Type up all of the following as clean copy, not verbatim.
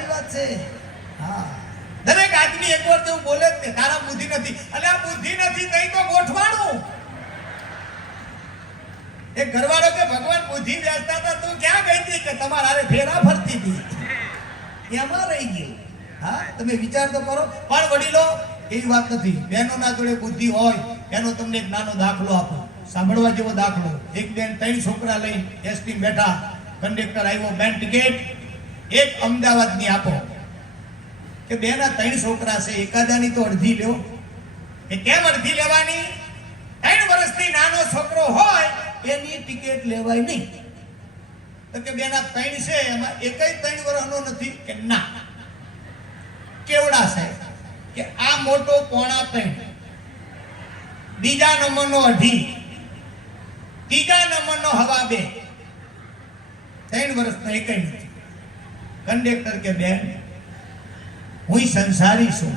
સારી વાત છે. હા, દરેક આદમી એકવાર તો બોલે જ ને તારા બુદ્ધિ નથી. એટલે આ બુદ્ધિ નથી તઈ તો ગોઠવાનું. એક ઘરવાળો કે ભગવાન બુદ્ધિ વેચતા હતા, તું ક્યાં ગઈ હતી? કે તમારા હારે ફેરા ફરતી હતી. એમાં રહી ગઈ. હા, તમે વિચાર તો કરો. પણ વડીલો એવી વાત નથી. બહેનોના જોડે બુદ્ધિ હોય એનો તમને એક નાનો દાખલો આપો, સાંભળવા જેવો દાખલો. એક બેન 3 છોકરા લઈને એસટી બેઠા, કંડક્ટર આવ્યો, બેન ટિકિટ એક અમદાવાદની આપો. કે બેના 3 છોકરા છે, એકાદાની તો અડધી લ્યો. એ કેમ અડધી લેવાની? 3 વર્ષથી નાનો છોકરો હોય એની ટિકિટ લેવાય નહીં. તો કે બેના 3 છે, એમાં એકેય 3 વર્ષનો નથી. કે ના, કેવડા છે? કે આ મોટો 1.5, બીજા નંબરનો 2.5, ત્રીજા નંબરનો 2.5. 3 વર્ષનો એકેય નથી. કંડક્ટર કે બેન હું સંસારી છું,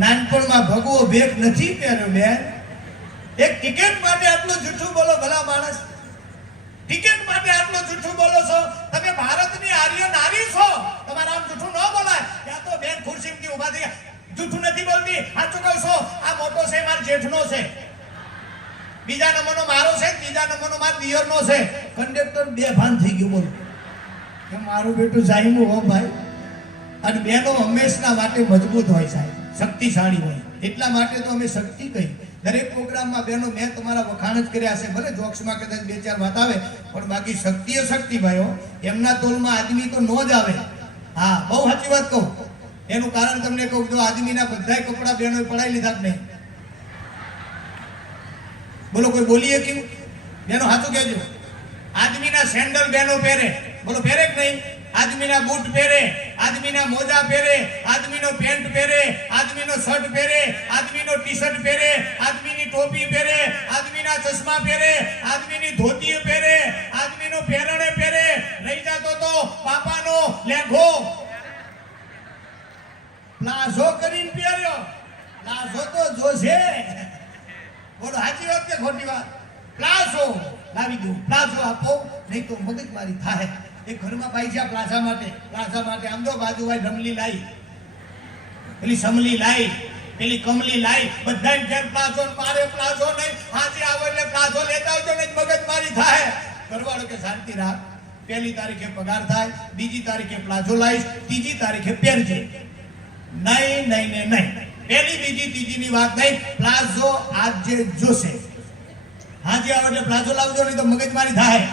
નાનપણમાં ભગવો ભેગ નથી પહેર્યો. બેન એક ટિકિટ માટે આટલું જૂઠું બોલો? ભલા માણસ, ટિકિટ માટે આટલું જૂઠું બોલો છો? તમે ભારતની આર્ય નારી છો, તમારા આમ જૂઠું ન બોલાય. ત્યાં તો બેન ખુરશીમાંથી ઊભા થઈ ગયા, જૂઠું નથી બોલતી, સાચું કહું છો. આ મોટો છે મારા જેઠનો છે, બીજા નંબરનો મારો છે, ત્રીજા નંબરનો મારા દિયરનો છે. કંડક્ટર બેભાન થઈ ગયો. બોલો કે મારું બેટું જાયમું હો ભાઈ. અને બહેનો હંમેશા માટે મજબૂત હોય સાહેબ, શક્તિશાળી હોય. એટલા માટે તો અમે શક્તિ કહી. દરેક પ્રોગ્રામમાં બહેનો મેં તમારા વખાણ જ કર્યા છે. ભલે જોક્સમાં કદાચ 2-4 વાત આવે, પણ બાકી શક્તિ એ શક્તિ ભાઈઓ. એમના તોલમાં આદમી તો નો જ આવે. હા, બહુ સાચી વાત કહું. એનું કારણ તમને કહું, જો આદમીના બધાય કપડા બહેનોએ પડાવી લીધા જ નહીં. બોલો કોઈ બોલીએ કેવું? બેનો સાચું કહેજો. આદમીના સેન્ડલ બહેનો પહેરે, બોલો પહેરે કે નહીં? આદમીના બૂટ પહેરે, આદમીના મોજા પહેરે, આદમીનો પેન્ટ પહેરે, આદમીનો શર્ટ પહેરે, આદમીનો ટી-શર્ટ પહેરે, આદમીની ટોપી પહેરે, આદમીના ચશ્મા પહેરે, આદમીની ધોતી પહેરે, આદમીનો પહેરણે પહેરે. રહી જતો તો પાપાનો લેઘો પ્લાઝો કરીને પહેર્યો. પ્લાઝો તો જોશે. બોલો સાચી વાત કે ખોટી વાત? પ્લાઝો લાવી દઉં, પ્લાઝો આપો, નહીં તો મગજમારી થાય. એક ઘરમાં ભાઈ છે પ્લાઝા માટે આમ તો બાજુભાઈ રમલી લાઈ, પેલી સમલી લાઈ, પેલી કમલી લાઈ, બધા ઘેર પ્લાઝો. મારે પ્લાઝો નહીં, હાજી આવે એટલે પ્લાઝો લેતા આવજો, નહીં મગજમારી થાય. ઘરવાળો કે શાંતિ રાખ, 1 તારીખે પગાર થાય, 2 તારીખે પ્લાઝો લાવીશ, 3 તારીખે પહેરજે. નહીં નહીં ને નહીં, 1, 2, 3 ની વાત નહીં. પ્લાઝો આજે જોશે. હાજી આવે એટલે પ્લાઝો લાવજો, નહીં તો મગજમારી થાય.